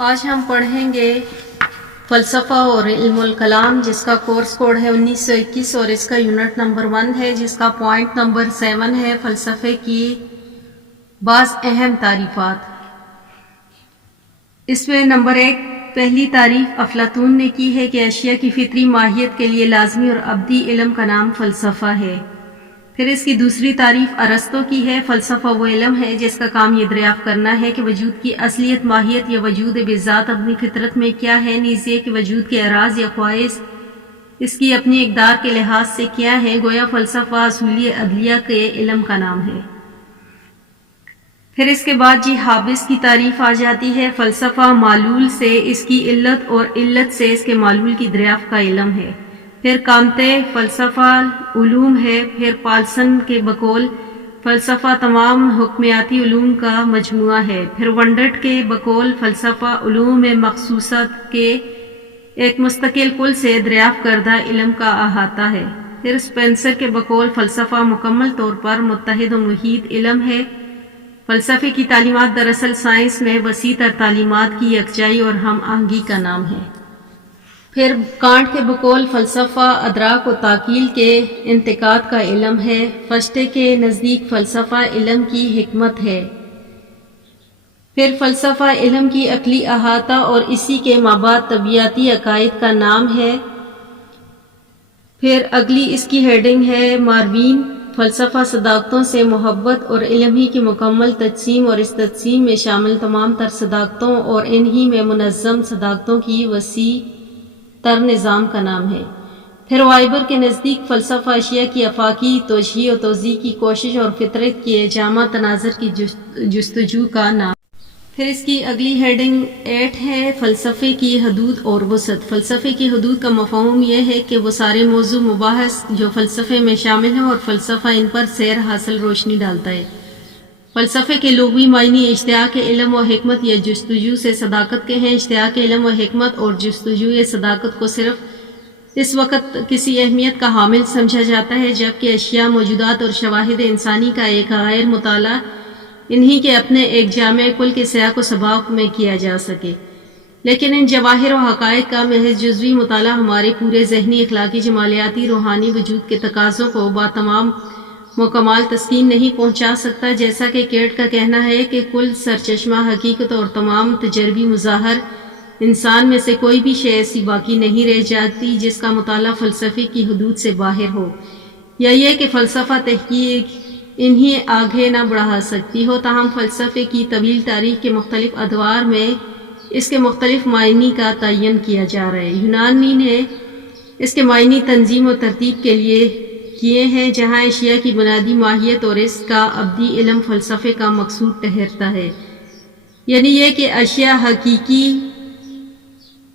آج ہم پڑھیں گے فلسفہ اور علم الکلام، جس کا کورس کوڈ ہے 1921 اور اس کا یونٹ نمبر 1 ہے، جس کا پوائنٹ نمبر 7 ہے فلسفے کی بعض اہم تعریفات۔ اس میں نمبر 1 پہلی تعریف افلاطون نے کی ہے کہ اشیاء کی فطری ماہیت کے لیے لازمی اور ابدی علم کا نام فلسفہ ہے۔ پھر اس کی دوسری تعریف ارسطو کی ہے، فلسفہ وہ علم ہے جس کا کام یہ دریافت کرنا ہے کہ وجود کی اصلیت، ماہیت یا وجود بذات اپنی فطرت میں کیا ہے، نیز یہ کہ وجود کے اعراض یا خواص اس کی اپنی اقدار کے لحاظ سے کیا ہے۔ گویا فلسفہ اصولی عدلیہ کے علم کا نام ہے۔ پھر اس کے بعد حابس کی تعریف آ جاتی ہے، فلسفہ معلول سے اس کی علت اور علت سے اس کے معلول کی دریافت کا علم ہے۔ پھر کانتے فلسفہ علوم ہے۔ پھر پالسن کے بقول فلسفہ تمام حکمیاتی علوم کا مجموعہ ہے۔ پھر ونڈٹ کے بقول فلسفہ علوم مخصوصات کے ایک مستقل کل سے دریافت کردہ علم کا احاطہ ہے۔ پھر اسپینسر کے بقول فلسفہ مکمل طور پر متحد و محیط علم ہے۔ فلسفے کی تعلیمات دراصل سائنس میں وسیع تر تعلیمات کی یکجائی اور ہم آہنگی کا نام ہے۔ پھر کانٹ کے بقول فلسفہ ادراک و تعقیل کے انتقاد کا علم ہے۔ فشتے کے نزدیک فلسفہ علم کی حکمت ہے۔ پھر فلسفہ علم کی عقلی احاطہ اور اسی کے مابعد طبیعیاتی عقائد کا نام ہے۔ پھر اگلی اس کی ہیڈنگ ہے ماروین، فلسفہ صداقتوں سے محبت اور علم ہی کی مکمل تجسیم اور اس تجسیم میں شامل تمام تر صداقتوں اور انہی میں منظم صداقتوں کی وسیع تر نظام کا نام ہے۔ پھر وائبر کے نزدیک فلسفہ اشیاء کی آفاقی توجیہ و توضیح کی کوشش اور فطرت کے جامع تناظر کی جستجو کا نام۔ پھر اس کی اگلی ہیڈنگ 8 ہے فلسفے کی حدود اور وسعت۔ فلسفے کی حدود کا مفہوم یہ ہے کہ وہ سارے موضوع مباحث جو فلسفے میں شامل ہیں اور فلسفہ ان پر سیر حاصل روشنی ڈالتا ہے۔ فلسفے کے لغوی معنی اشتیاق علم و حکمت یا جستجو سے صداقت کے ہیں۔ اشتیاق علم و حکمت اور جستجو صداقت کو صرف اس وقت کسی اہمیت کا حامل سمجھا جاتا ہے جبکہ اشیاء، موجودات اور شواہد انسانی کا ایک غیر مطالعہ انہی کے اپنے ایک جامع کل کے سیاق و سباق میں کیا جا سکے، لیکن ان جواہر و حقائق کا محض جزوی مطالعہ ہمارے پورے ذہنی، اخلاقی، جمالیاتی، روحانی وجود کے تقاضوں کو باتمام مکمل تسکین نہیں پہنچا سکتا۔ جیسا کہ کیٹ کا کہنا ہے کہ کل سرچشمہ حقیقت اور تمام تجربی مظاہر انسان میں سے کوئی بھی شے ایسی باقی نہیں رہ جاتی جس کا مطالعہ فلسفے کی حدود سے باہر ہو، یا یہ کہ فلسفہ تحقیق انہی آگے نہ بڑھا سکتی ہو۔ تاہم فلسفے کی طویل تاریخ کے مختلف ادوار میں اس کے مختلف معنی کا تعین کیا جا رہا ہے۔ یونانی نے اس کے معنی تنظیم و ترتیب کے لیے کیے ہیں، جہاں اشیاء کی بنیادی ماہیت اور اس کا ابدی علم فلسفے کا مقصود ٹھہرتا ہے، یعنی یہ کہ اشیاء حقیقی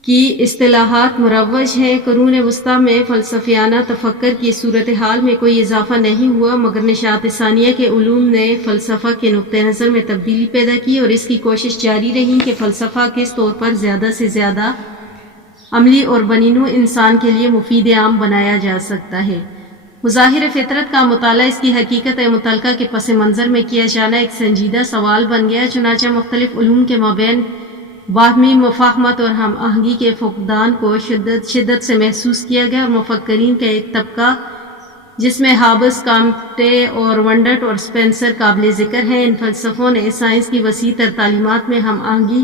کی اصطلاحات مروج ہیں۔ قرون وسطیٰ میں فلسفیانہ تفکر کی صورتحال میں کوئی اضافہ نہیں ہوا، مگر نشاط ثانیہ کے علوم نے فلسفہ کے نقطہ نظر میں تبدیلی پیدا کی اور اس کی کوشش جاری رہی کہ فلسفہ کس طور پر زیادہ سے زیادہ عملی اور بنی نوع انسان کے لیے مفید عام بنایا جا سکتا ہے۔ مظاہر فطرت کا مطالعہ، اس کی حقیقت مطلقہ کے پس منظر میں کیا جانا ایک سنجیدہ سوال بن گیا، چنانچہ مختلف علوم کے مابین باہمی مفاہمت اور ہم آہنگی کے فقدان کو شدت سے محسوس کیا گیا، اور مفکرین کا ایک طبقہ جس میں ہابس، کانٹے اور ونڈٹ اور اسپینسر قابل ذکر ہیں، ان فلسفوں نے سائنس کی وسیع تر تعلیمات میں ہم آہنگی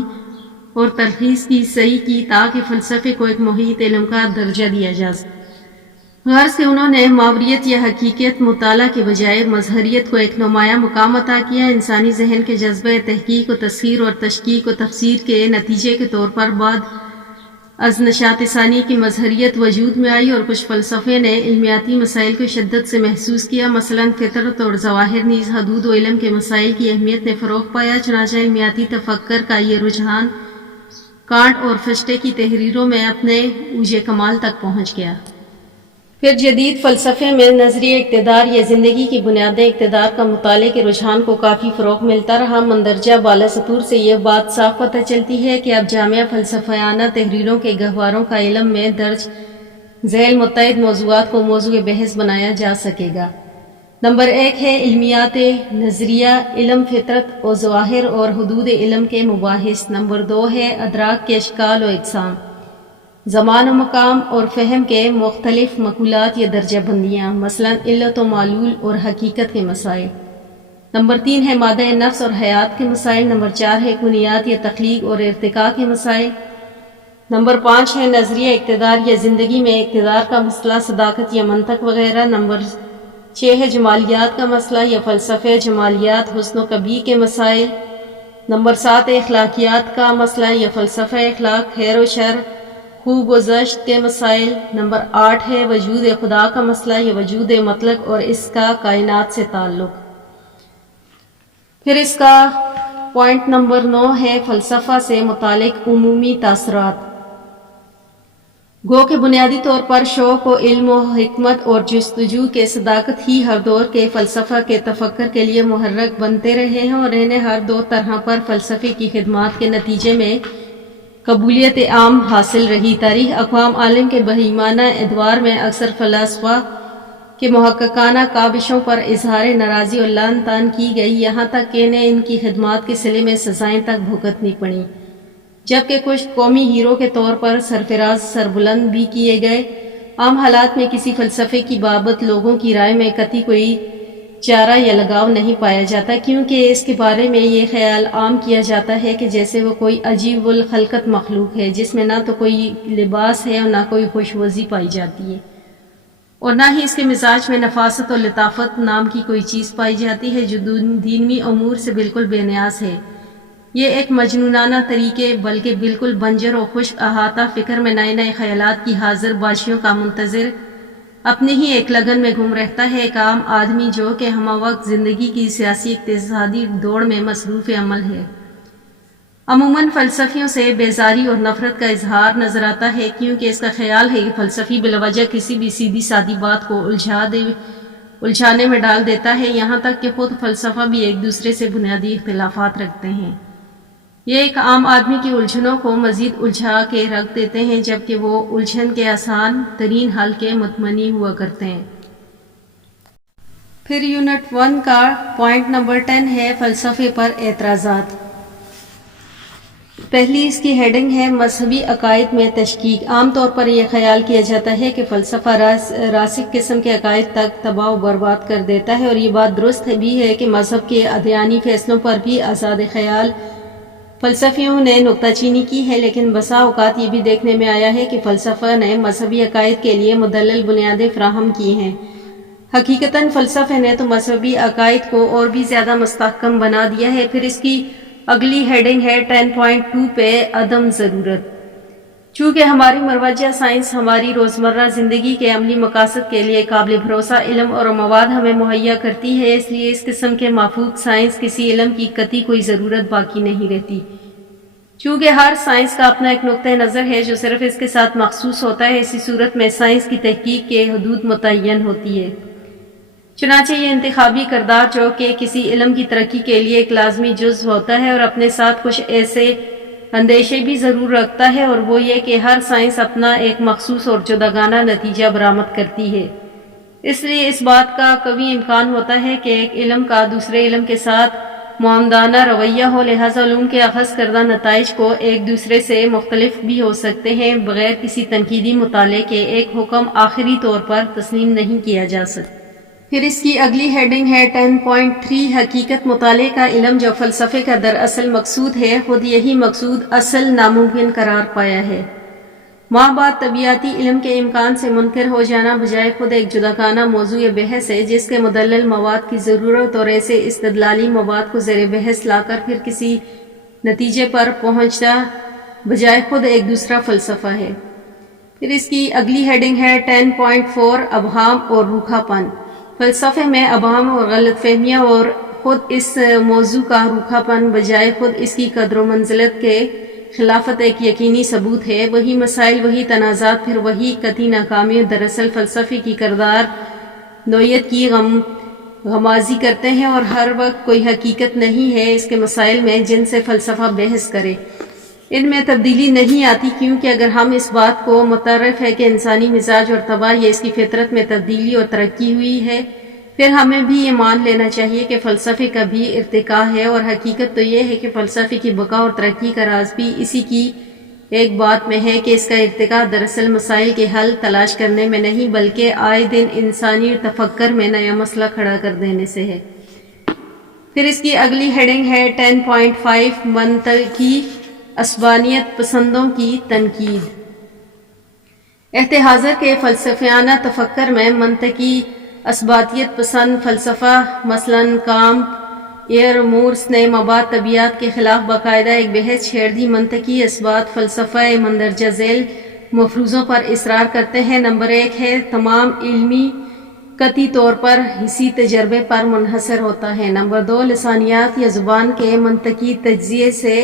اور تلخیص کی صحیح کی تاکہ فلسفے کو ایک محیط علم کا درجہ دیا جا سکے۔ غرض کہ انہوں نے ماوریت یا حقیقت مطالعہ کے بجائے مظہریت کو ایک نمایاں مقام عطا کیا۔ انسانی ذہن کے جذبہ تحقیق و تسخیر اور تشکیک و تفسیر کے نتیجے کے طور پر بعد از نشاط ثانی کی مظہریت وجود میں آئی، اور کچھ فلسفے نے علمیاتی مسائل کو شدت سے محسوس کیا، مثلاً فطرت اور ظواہر، نیز حدود و علم کے مسائل کی اہمیت نے فروغ پایا، چنانچہ علمیاتی تفکر کا یہ رجحان کانٹ اور فشتے کی تحریروں میں اپنے اوج کمال تک پہنچ گیا۔ پھر جدید فلسفے میں نظریہ اقتدار یا زندگی کی بنیادیں اقتدار کا مطالعے کے رجحان کو کافی فروغ ملتا رہا۔ مندرجہ بالا سطور سے یہ بات صاف پتہ چلتی ہے کہ اب جامعہ فلسفیانہ تحریروں کے گہواروں کا علم میں درج ذیل متعدد موضوعات کو موضوع بحث بنایا جا سکے گا۔ نمبر 1 ہے علمیات نظریہ، علم فطرت و ظواہر اور حدود علم کے مباحث۔ نمبر 2 ہے ادراک کے اشکال و اقسام، زمان و مقام اور فہم کے مختلف مقولات یا درجہ بندیاں، مثلا علت و معلول اور حقیقت کے مسائل۔ نمبر 3 ہے مادہ نفس اور حیات کے مسائل۔ نمبر 4 ہے کنیات یا تخلیق اور ارتقاء کے مسائل۔ نمبر 5 ہے نظریہ اقتدار یا زندگی میں اقتدار کا مسئلہ، صداقت یا منطق وغیرہ۔ نمبر 6 ہے جمالیات کا مسئلہ یا فلسفہ جمالیات، حسن و قبیح کے مسائل۔ نمبر 7 ہے اخلاقیات کا مسئلہ یا فلسفہ اخلاق، خیر و شر، خوب و زشت کے مسائل۔ نمبر 8 ہے وجود خدا کا مسئلہ یا وجود مطلق اور اس کا کائنات سے تعلق۔ پھر اس کا پوائنٹ نمبر 9 ہے فلسفہ سے متعلق عمومی تاثرات۔ گو کہ بنیادی طور پر شوق و علم و حکمت اور جستجو کے صداقت ہی ہر دور کے فلسفہ کے تفکر کے لیے محرک بنتے رہے ہیں، اور انہیں ہر دو طرح پر فلسفے کی خدمات کے نتیجے میں قبولیت عام حاصل رہی۔ تاریخ اقوام عالم کے بہیمانہ ادوار میں اکثر فلاسفہ کے محققانہ کاوشوں پر اظہار ناراضی اور لعن طعن کی گئی، یہاں تک کہ انہیں ان کی خدمات کے صلے میں سزائیں تک بھگتنی پڑیں، جبکہ کچھ قومی ہیرو کے طور پر سرفراز سربلند بھی کیے گئے۔ عام حالات میں کسی فلسفے کی بابت لوگوں کی رائے میں قطعی کوئی چارہ یا لگاؤ نہیں پایا جاتا، کیونکہ اس کے بارے میں یہ خیال عام کیا جاتا ہے کہ جیسے وہ کوئی عجیب الخلقت مخلوق ہے، جس میں نہ تو کوئی لباس ہے اور نہ کوئی خوشوزی پائی جاتی ہے، اور نہ ہی اس کے مزاج میں نفاست اور لطافت نام کی کوئی چیز پائی جاتی ہے جو دینی امور سے بالکل بے نیاز ہے۔ یہ ایک مجنونانہ طریقے بلکہ بالکل بنجر و خشک احاطہ فکر میں نئے نئے خیالات کی حاضر باشیوں کا منتظر اپنے ہی ایک لگن میں گم رہتا ہے، ایک عام آدمی جو کہ ہمہ وقت زندگی کی سیاسی اقتصادی دوڑ میں مصروف عمل ہے۔ عموماً فلسفیوں سے بیزاری اور نفرت کا اظہار نظر آتا ہے، کیونکہ اس کا خیال ہے کہ فلسفی بلا وجہ کسی بھی سیدھی سادی بات کو الجھانے میں ڈال دیتا ہے، یہاں تک کہ خود فلسفہ بھی ایک دوسرے سے بنیادی اختلافات رکھتے ہیں۔ یہ ایک عام آدمی کی الجھنوں کو مزید الجھا کے رکھ دیتے ہیں، جبکہ وہ الجھن کے آسان ترین حل کے متمنی ہوا کرتے ہیں۔ پھر یونٹ 1 کا پوائنٹ نمبر 10 ہے فلسفے پر اعتراضات۔ پہلی اس کی ہیڈنگ ہے مذہبی عقائد میں تشکیک۔ عام طور پر یہ خیال کیا جاتا ہے کہ فلسفہ راسخ قسم کے عقائد تک تباہ و برباد کر دیتا ہے، اور یہ بات درست بھی ہے کہ مذہب کے ادیانی فیصلوں پر بھی آزاد خیال فلسفیوں نے نکتہ چینی کی ہے، لیکن بسا اوقات یہ بھی دیکھنے میں آیا ہے کہ فلسفہ نے مذہبی عقائد کے لیے مدلل بنیادیں فراہم کی ہیں۔ حقیقتاً فلسفے نے تو مذہبی عقائد کو اور بھی زیادہ مستحکم بنا دیا ہے۔ پھر اس کی اگلی ہیڈنگ ہے 10.2 پہ عدم ضرورت۔ چونکہ ہماری مروجہ سائنس ہماری روزمرہ زندگی کے عملی مقاصد کے لیے قابل بھروسہ علم اور مواد ہمیں مہیا کرتی ہے، اس لیے اس قسم کے مافوق سائنس کسی علم کی قطعی کوئی ضرورت باقی نہیں رہتی۔ چونکہ ہر سائنس کا اپنا ایک نقطہ نظر ہے جو صرف اس کے ساتھ مخصوص ہوتا ہے، اسی صورت میں سائنس کی تحقیق کے حدود متعین ہوتی ہے۔ چنانچہ یہ انتخابی کردار جو کہ کسی علم کی ترقی کے لیے ایک لازمی جزو ہوتا ہے، اور اپنے ساتھ کچھ ایسے اندیشے بھی ضرور رکھتا ہے، اور وہ یہ کہ ہر سائنس اپنا ایک مخصوص اور جداگانہ نتیجہ برآمد کرتی ہے۔ اس لیے اس بات کا قوی امکان ہوتا ہے کہ ایک علم کا دوسرے علم کے ساتھ معاندانہ رویہ ہو، لہذا علوم کے اخذ کردہ نتائج کو ایک دوسرے سے مختلف بھی ہو سکتے ہیں، بغیر کسی تنقیدی مطالعے کے ایک حکم آخری طور پر تسلیم نہیں کیا جا سکتا۔ پھر اس کی اگلی ہیڈنگ ہے 10.3 حقیقت مطالعے کا علم جو فلسفے کا دراصل مقصود ہے، خود یہی مقصود اصل ناممکن قرار پایا ہے۔ ماں بعد طبیعیاتی علم کے امکان سے منکر ہو جانا بجائے خود ایک جداگانہ موضوع بحث ہے، جس کے مدلل مواد کی ضرورت اور ایسے استدلالی مواد کو زیر بحث لا کر پھر کسی نتیجے پر پہنچنا بجائے خود ایک دوسرا فلسفہ ہے۔ پھر اس کی اگلی ہیڈنگ ہے 10.4 ابہام اور روکھا پن۔ فلسفے میں ابہام اور غلط فہمیاں اور خود اس موضوع کا روکھا پن بجائے خود اس کی قدر و منزلت کے خلافت ایک یقینی ثبوت ہے۔ وہی مسائل، وہی تنازعات، پھر وہی قطعی ناکامی دراصل فلسفے کی کردار نوعیت کی غمازی کرتے ہیں، اور ہر وقت کوئی حقیقت نہیں ہے اس کے مسائل میں جن سے فلسفہ بحث کرے۔ ان میں تبدیلی نہیں آتی، کیونکہ اگر ہم اس بات کو متعارف ہے کہ انسانی مزاج اور طبع یا اس کی فطرت میں تبدیلی اور ترقی ہوئی ہے، پھر ہمیں بھی یہ مان لینا چاہیے کہ فلسفے کا بھی ارتقاء ہے، اور حقیقت تو یہ ہے کہ فلسفے کی بقا اور ترقی کا راز بھی اسی کی ایک بات میں ہے کہ اس کا ارتقاء دراصل مسائل کے حل تلاش کرنے میں نہیں بلکہ آئے دن انسانی تفکر میں نیا مسئلہ کھڑا کر دینے سے ہے۔ پھر اس کی اگلی ہیڈنگ ہے 10.5 منطقی عصبانیت پسندوں کی تنقید۔ احتحاضر کے فلسفیانہ تفکر میں منطقی عصبانیت پسند فلسفہ مثلاً کانٹ، ایئر، مورس نے مابعد طبیعت کے خلاف باقاعدہ ایک بحث چھیڑ دی۔ منطقی اثبات فلسفہ مندرجہ ذیل مفروضوں پر اصرار کرتے ہیں۔ نمبر 1 ہے تمام علمی قطعی طور پر حسی تجربے پر منحصر ہوتا ہے۔ نمبر 2 لسانیات یا زبان کے منطقی تجزیے سے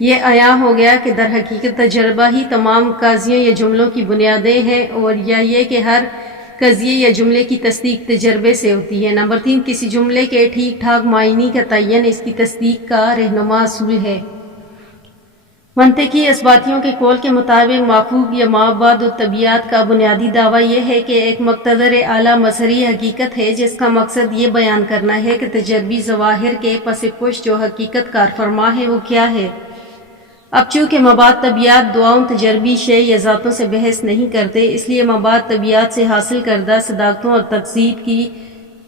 یہ عیاں ہو گیا کہ در حقیقت تجربہ ہی تمام قضیوں یا جملوں کی بنیادیں ہیں، اور یا یہ کہ ہر قضیے یا جملے کی تصدیق تجربے سے ہوتی ہے۔ نمبر 3 کسی جملے کے ٹھیک ٹھاک معنی کا تعین اس کی تصدیق کا رہنما اصول ہے۔ منطقی اثباتیوں کے قول کے مطابق مافوق یا مابعد الطبیعت کا بنیادی دعویٰ یہ ہے کہ ایک مقتدر اعلیٰ مظہری حقیقت ہے جس کا مقصد یہ بیان کرنا ہے کہ تجربی ظواہر کے پس پشت جو حقیقت کار فرما ہے وہ کیا ہے۔ اب چونکہ مابعد طبیعت دعاؤں تجربی شے یا ذاتوں سے بحث نہیں کرتے، اس لیے مابعد طبیعت سے حاصل کردہ صداقتوں اور تقسیم کی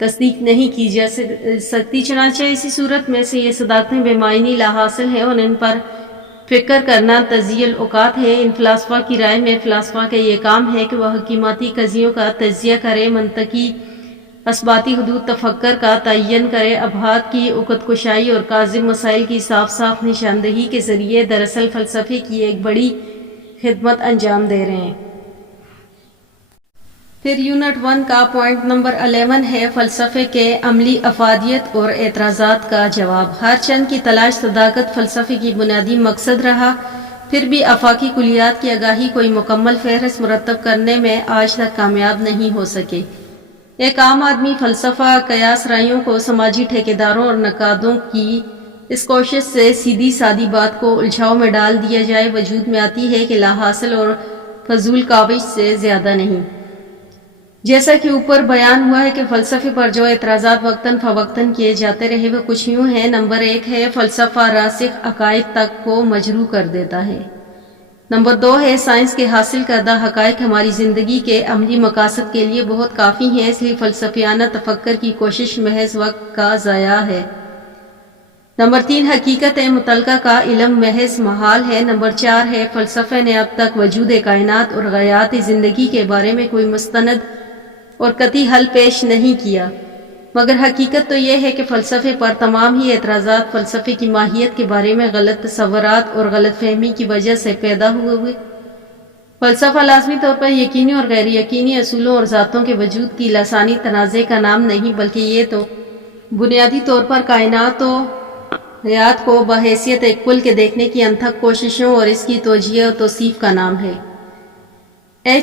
تصدیق نہیں کی جا سکتی، چنانچہ اسی صورت میں سے یہ صداقتیں بے معنی لا حاصل ہیں اور ان پر فکر کرنا تضییع الاوقات ہے۔ ان فلاسفہ کی رائے میں فلاسفہ کا یہ کام ہے کہ وہ حکیماتی قضیوں کا تجزیہ کرے، منطقی اثباتی حدود تفکر کا تعین کرے، ابعاد کی عقد کشائی اور کاذب مسائل کی صاف صاف نشاندہی کے ذریعے دراصل فلسفے کی ایک بڑی خدمت انجام دے رہے ہیں۔ پھر یونٹ 1 کا پوائنٹ نمبر 11 ہے فلسفے کے عملی افادیت اور اعتراضات کا جواب۔ ہر چند کی تلاش صداقت فلسفے کی بنیادی مقصد رہا، پھر بھی آفاقی کلیات کی آگاہی کوئی مکمل فہرست مرتب کرنے میں آج تک کامیاب نہیں ہو سکے۔ ایک عام آدمی فلسفہ قیاس رائیوں کو سماجی ٹھیکیداروں اور نقادوں کی اس کوشش سے سیدھی سادی بات کو الجھاؤ میں ڈال دیا جائے وجود میں آتی ہے کہ لا حاصل اور فضول کاوش سے زیادہ نہیں۔ جیسا کہ اوپر بیان ہوا ہے کہ فلسفے پر جو اعتراضات وقتاً فوقتاً کیے جاتے رہے وہ کچھ یوں ہیں۔ نمبر 1 ہے فلسفہ راسخ عقائد تک کو مجروح کر دیتا ہے۔ نمبر 2 ہے سائنس کے حاصل کردہ حقائق ہماری زندگی کے عملی مقاصد کے لیے بہت کافی ہیں، اس لیے فلسفیانہ تفکر کی کوشش محض وقت کا ضیاع ہے۔ نمبر 3 حقیقت متعلقہ کا علم محض محال ہے۔ نمبر 4 ہے فلسفے نے اب تک وجود کائنات اور غایات زندگی کے بارے میں کوئی مستند اور قطعی حل پیش نہیں کیا، مگر حقیقت تو یہ ہے کہ فلسفے پر تمام ہی اعتراضات فلسفے کی ماہیت کے بارے میں غلط تصورات اور غلط فہمی کی وجہ سے پیدا ہوئے۔ فلسفہ لازمی طور پر یقینی اور غیر یقینی اصولوں اور ذاتوں کے وجود کی لسانی تنازع کا نام نہیں، بلکہ یہ تو بنیادی طور پر کائنات و حیات کو بحیثیت ایک کل کے دیکھنے کی انتھک کوششوں اور اس کی توجیہ و توصیف کا نام ہے۔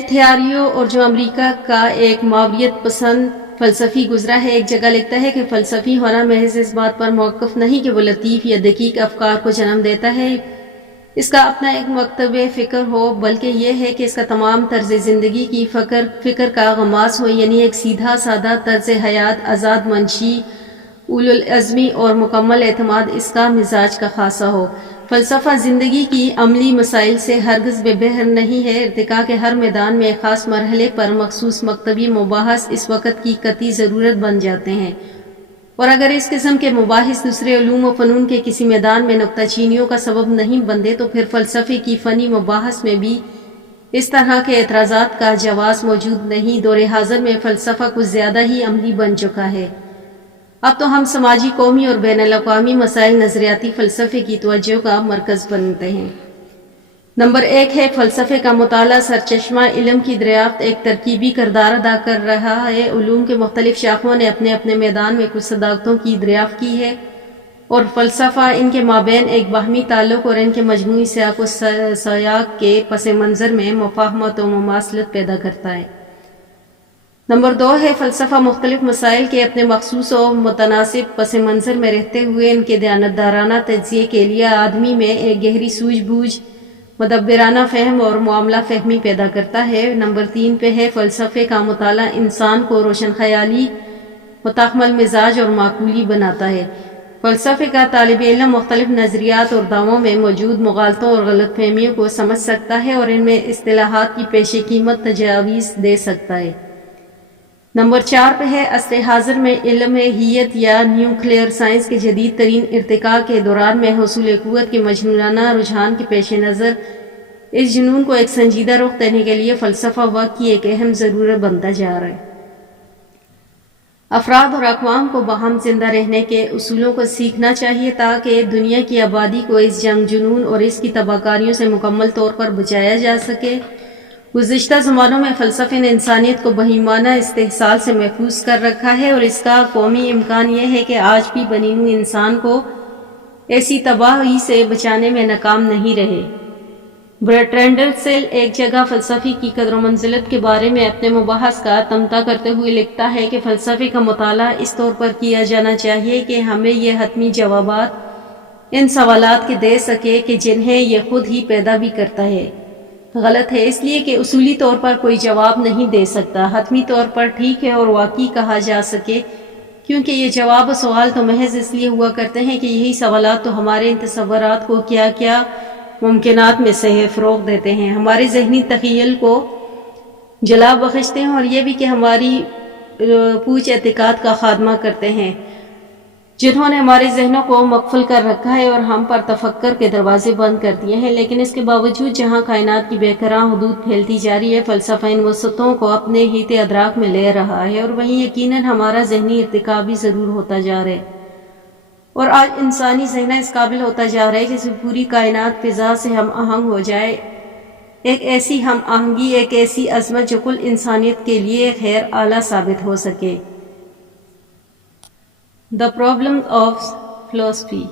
تھیاریو اور جو امریکہ کا ایک ماوریت پسند فلسفی گزرا ہے، ایک جگہ لکھتا ہے کہ فلسفی ہونا محض اس بات پر موقف نہیں کہ وہ لطیف یا دقیق افکار کو جنم دیتا ہے، اس کا اپنا ایک مکتب فکر ہو، بلکہ یہ ہے کہ اس کا تمام طرز زندگی کی فکر کا غماس ہو، یعنی ایک سیدھا سادہ طرز حیات، آزاد منشی، اولو العزمی اور مکمل اعتماد اس کا مزاج کا خاصہ ہو۔ فلسفہ زندگی کی عملی مسائل سے ہرگز بے بحر نہیں ہے۔ ارتقاء کے ہر میدان میں ایک خاص مرحلے پر مخصوص مکتبی مباحث اس وقت کی قطعی ضرورت بن جاتے ہیں، اور اگر اس قسم کے مباحث دوسرے علوم و فنون کے کسی میدان میں نکتہ چینیوں کا سبب نہیں بنتے تو پھر فلسفے کی فنی مباحث میں بھی اس طرح کے اعتراضات کا جواز موجود نہیں۔ دور حاضر میں فلسفہ کچھ زیادہ ہی عملی بن چکا ہے۔ اب تو ہم سماجی، قومی اور بین الاقوامی مسائل نظریاتی فلسفے کی توجہ کا مرکز بنتے ہیں۔ نمبر 1 ہے فلسفے کا مطالعہ سرچشمہ علم کی دریافت ایک ترکیبی کردار ادا کر رہا ہے۔ علوم کے مختلف شاخوں نے اپنے اپنے میدان میں کچھ صداقتوں کی دریافت کی ہے، اور فلسفہ ان کے مابین ایک باہمی تعلق اور ان کے مجموعی سیاق و سیاق کے پس منظر میں مفاہمت و مماثلت پیدا کرتا ہے۔ نمبر 2 ہے فلسفہ مختلف مسائل کے اپنے مخصوص و متناسب پس منظر میں رہتے ہوئے ان کے دیانتدارانہ تجزیے کے لیے آدمی میں ایک گہری سوجھ بوجھ، مدبرانہ فہم اور معاملہ فہمی پیدا کرتا ہے۔ نمبر 3 پہ ہے فلسفے کا مطالعہ انسان کو روشن خیالی متحمل مزاج اور معقولی بناتا ہے۔ فلسفے کا طالب علم مختلف نظریات اور دعووں میں موجود مغالطوں اور غلط فہمیوں کو سمجھ سکتا ہے اور ان میں اصطلاحات کی پیش قیمت تجاویز دے سکتا ہے۔ نمبر 4 پہ ہے عصر حاضر میں علم حیت یا نیوکلیئر سائنس کے جدید ترین ارتقاء کے دوران میں حصول قوت کے مجنونانہ رجحان کے پیش نظر اس جنون کو ایک سنجیدہ رخ دینے کے لیے فلسفہ وقت کی ایک اہم ضرورت بنتا جا رہا ہے۔ افراد اور اقوام کو باہم زندہ رہنے کے اصولوں کو سیکھنا چاہیے تاکہ دنیا کی آبادی کو اس جنگ جنون اور اس کی تباہکاریوں سے مکمل طور پر بچایا جا سکے۔ گزشتہ زمانوں میں فلسفے نے انسانیت کو بہیمانہ استحصال سے محفوظ کر رکھا ہے اور اس کا قومی امکان یہ ہے کہ آج بھی بنی نوع انسان کو ایسی تباہی سے بچانے میں ناکام نہیں رہے۔ برٹرینڈ رسل ایک جگہ فلسفے کی قدر و منزلت کے بارے میں اپنے مباحث کا تمطا کرتے ہوئے لکھتا ہے کہ فلسفے کا مطالعہ اس طور پر کیا جانا چاہیے کہ ہمیں یہ حتمی جوابات ان سوالات کے دے سکے کہ جنہیں یہ خود ہی پیدا بھی کرتا ہے۔ غلط ہے اس لیے کہ اصولی طور پر کوئی جواب نہیں دے سکتا، حتمی طور پر ٹھیک ہے اور واقعی کہا جا سکے، کیونکہ یہ جواب و سوال تو محض اس لیے ہوا کرتے ہیں کہ یہی سوالات تو ہمارے ان تصورات کو کیا کیا ممکنات میں سے فروغ دیتے ہیں، ہمارے ذہنی تخیل کو جلا بخشتے ہیں اور یہ بھی کہ ہماری پوچھ اعتقاد کا خاتمہ کرتے ہیں جنہوں نے ہمارے ذہنوں کو مقفل کر رکھا ہے اور ہم پر تفکر کے دروازے بند کر دیے ہیں۔ لیکن اس کے باوجود جہاں کائنات کی بے کران حدود پھیلتی جا رہی ہے، فلسفہ ان وسعتوں کو اپنے ہیت ادراک میں لے رہا ہے اور وہیں یقیناً ہمارا ذہنی ارتقاء بھی ضرور ہوتا جا رہا ہے، اور آج انسانی ذہن اس قابل ہوتا جا رہا ہے کہ پوری کائنات فضا سے ہم آہنگ ہو جائے، ایک ایسی ہم آہنگی، ایک ایسی عظمت جو کل انسانیت کے لیے خیر اعلیٰ ثابت ہو سکے۔ The Problems of Philosophy